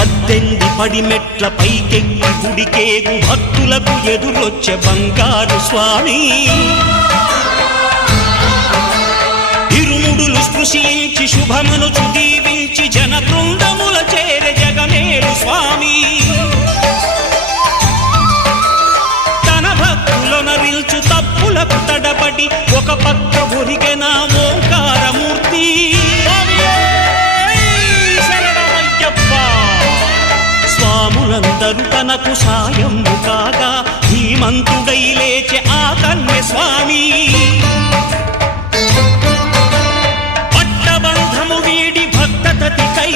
18 పడిమెట్ల పైకెక్కి గుడికేగు భక్తులకు ఎదురొచ్చే బంగారు స్వామి ఇరుముడులు స్పృశించి శుభమనుచు దీవించి జన బృందముల చేరే జగమేలు స్వామి తన భక్తులనరిల్చు తప్పులకు తడబడి ఒక పక్క ఒరిగెన ఓంకారమూర్తి స్వాములందరూ తనకు సాయము కాగా ధీమంతుడై లేచే ఆ కన్య స్వామి పట్టబంధము వీడి భక్తతతికై